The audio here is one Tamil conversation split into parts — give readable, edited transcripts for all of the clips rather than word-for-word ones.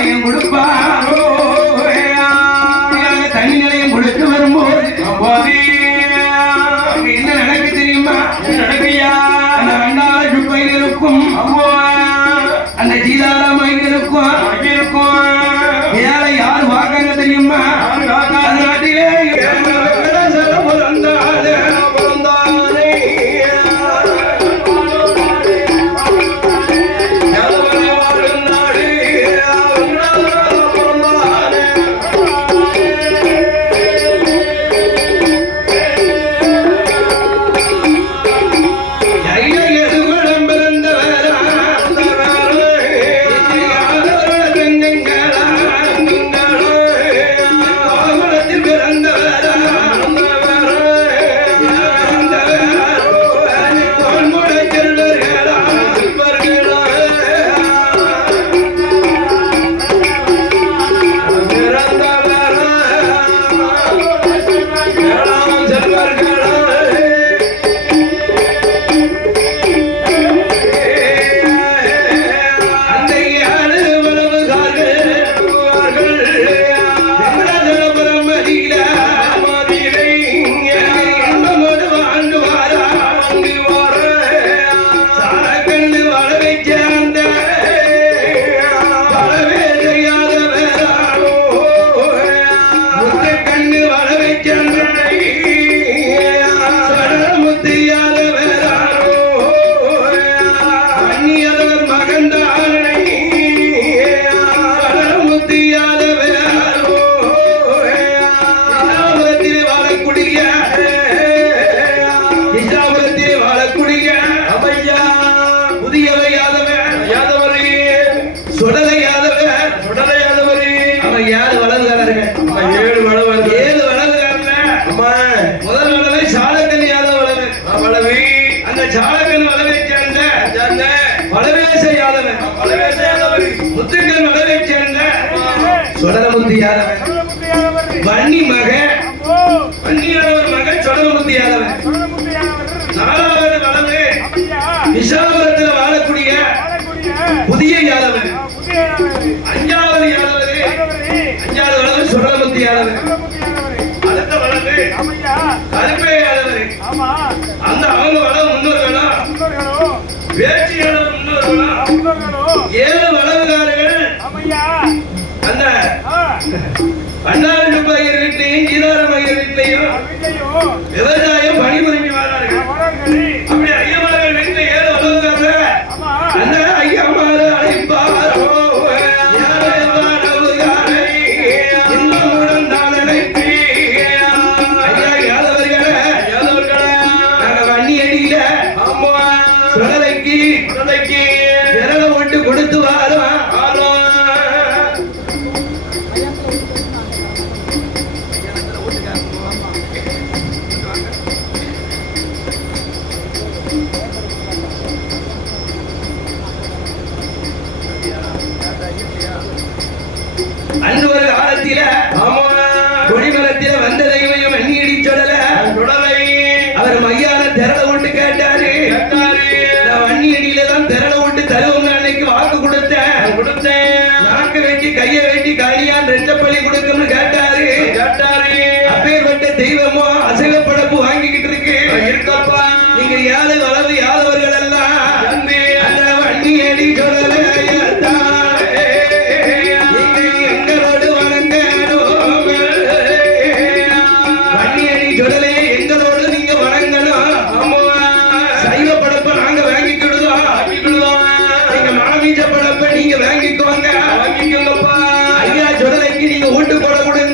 நிலையம் கொடுப்பாரோ தனி நிலையம் கொடுத்து வரும்போது என்ன நடக்கு தெரியுமா? நடக்கையா அந்த அண்ணாவை சுப்பையில் இருக்கும் அந்த சீதாராமையில் இருக்கும் ஏழை யார் பார்க்காங்க தெரியுமா? நாட்டிலே சுடலமுத்து யாதவன் வன்னி மகன் வன்னியாதவர் மகன் சுடலமுத்து யாதவன். நாலாவது வளவு விஷாபுரத்தில் வாழக்கூடிய புதிய யாதவன். அஞ்சாவது வளவு சுடலமுத்து யாதவன். அடுத்த வளவு கருப்பே யாதவன். அந்த அவங்க வளவு முன்னோர்களா பேச்சு யாதவன் முன்னோர்களா 7 வளவுகாரர்கள் அந்த அண்ணாவின் பையர் வீட்லையும் சீதாராமையர் வீட்லையும் விவசாயம் பணிபுரிஞ்சு வரார்கள். அப்படி ஐயமார்கள் வீட்டில் 7 வளவுகாரர் அந்த ஐயமாறு அழைப்பாரோ இன்னமுடன் தான் அழைப்பி ஐயா யாதவர்களே நாங்க வன்னி அடியில சுடலைக்கு விரலை ஒட்டு கொடுத்து வாரோம். அன்று ஒரு காலத்தில கொடிமரத்தில வந்த தெய்வம் அந்நியடி சொல்லல அவர் மையான திரள விட்டு கேட்டாரு. நான் அந்நியடியில தான் திரள விட்டு தருவோம்னு அன்னைக்கு வாக்கு கொடுத்தேன். நாக்கு வெட்டி கையை வெட்டி காணியான் 2 பள்ளி கொடுக்கும்னு கேட்டாரு. அப்பேற்பட்ட தெய்வமோ அசைவ படப்பு வாங்கிக்கிட்டு இருக்கு. நீங்க 7 வளவு யாதவர்கள் எல்லாம் அந்த வன்னியடி சொல்லல நீங்க வாங்கிக்கோங்க ஐயா சுடலைக்கு நீங்க வீட்டு போட கொடுங்க.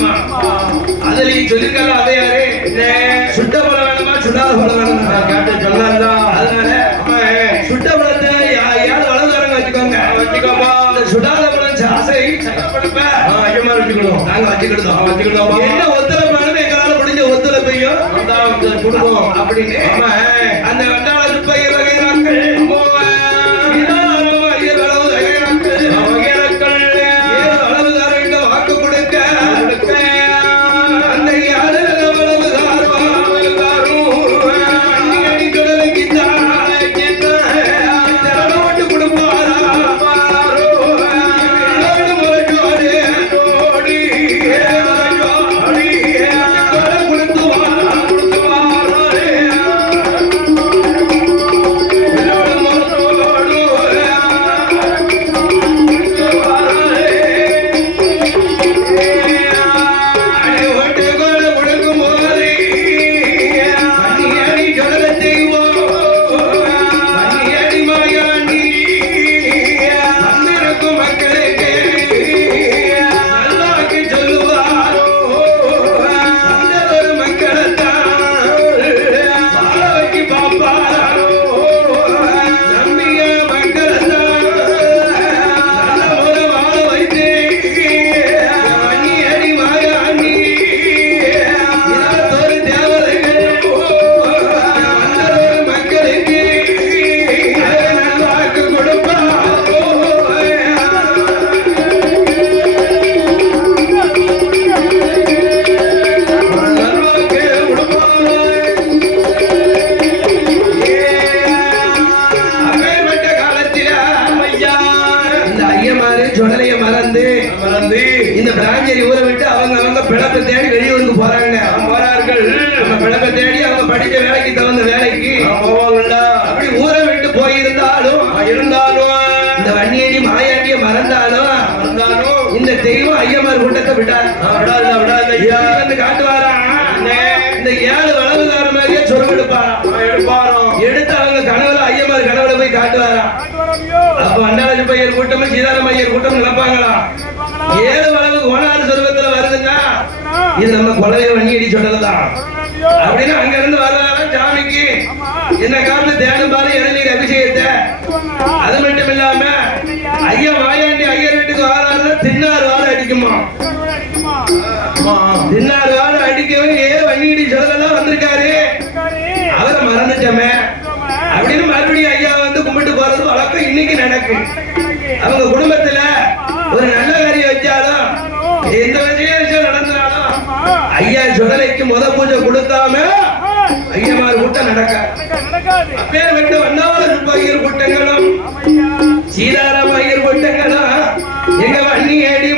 ஆமா அதுலயும் சொல்லிக்கலாம் அதே யாரு சுட்ட பழம் வேணுமா சுடாத பழம் வேணுமா கேட்ட சொல்லலாம் அதனால சுட்ட பழத்தை யாரு வளர்ந்தாரங்க வச்சுக்கோப்பா இந்த சுடாத பழம் ஆசை சட்டப்படுப்ப ஐயமா வச்சுக்கணும் நாங்க வச்சுக்கிட்டோம் என்ன ஒத்துழைப்பானு எங்களால முடிஞ்ச ஒத்துழைப்பையும் கொடுக்கும் அப்படின்னு அந்த வண்டாள துப்பையர் வகை நாட்கள் இந்த பிராஞ்சரி ஊரை விட்டு அவங்க பிழப்பை தேடி வெளியூருக்கு போறார்கள் நம்ம பிழப்பை தேடி அவங்க படிச்ச வேலைக்கு தகுந்த வேலைக்கு போவாங்கடா அப்படி ஊரை விட்டு போயிருந்தாலும் இந்த வன்னியடி மாயாண்டிய மறந்தாலும் இந்த தெய்வம் ஐயமார் கூட்டத்தை விடாது காட்டுவாரா இந்த 7 வளவுகார மாதிரியே சொருவெடுப்பாரோ எடுத்து அவங்க கனவுல ஐயமார் கனவுல போய் காட்டுவாரா அப்ப அண்ணாஜி பையர் கூட்டமும் சீதாராம் ஐயர் கூட்டம் நினைப்பாங்களா 7 வளவு கோணாறு சொருவத்துல வருதுன்னா இது நம்ம கொலைய வன்னியடி சொன்னதுதான் அப்படின்னு அங்க இருந்து வர்றாங்க சாமிக்கு என்ன காரணம் தேடும் பாரு இளநீர் அபிஷேகத்தை அது மட்டும் இல்லாம ஐயா மாயாண்டி ஐயர் வீட்டுக்கு வாராருன்னா தின்னாறு வாழ அடிக்குமா தின்னாறு வாழ அடிக்கவே வன்னியடி சொல்லலாம் வந்திருக்காரு அவரை மறந்துட்டோமே அப்படின்னு மறுபடியும் ஐயா வந்து கும்பிட்டு போறது வழக்கம் இன்னைக்கு நடக்கு அவங்க குடும்பத்துல ஒரு நல்ல காரியம் வச்சாலும் எந்த விஷயம் நடந்தாலும் ஐயா சுடலைக்கு முத பூஜை கொடுத்தாம ஐயமார் கூட்டம் நடக்காது அப்பேர் விட்டு வண்ணாவள ஐயர் கூட்டங்களும் சீதாராம ஐயர் கூட்டங்களும் எங்க வன்னி ஏடி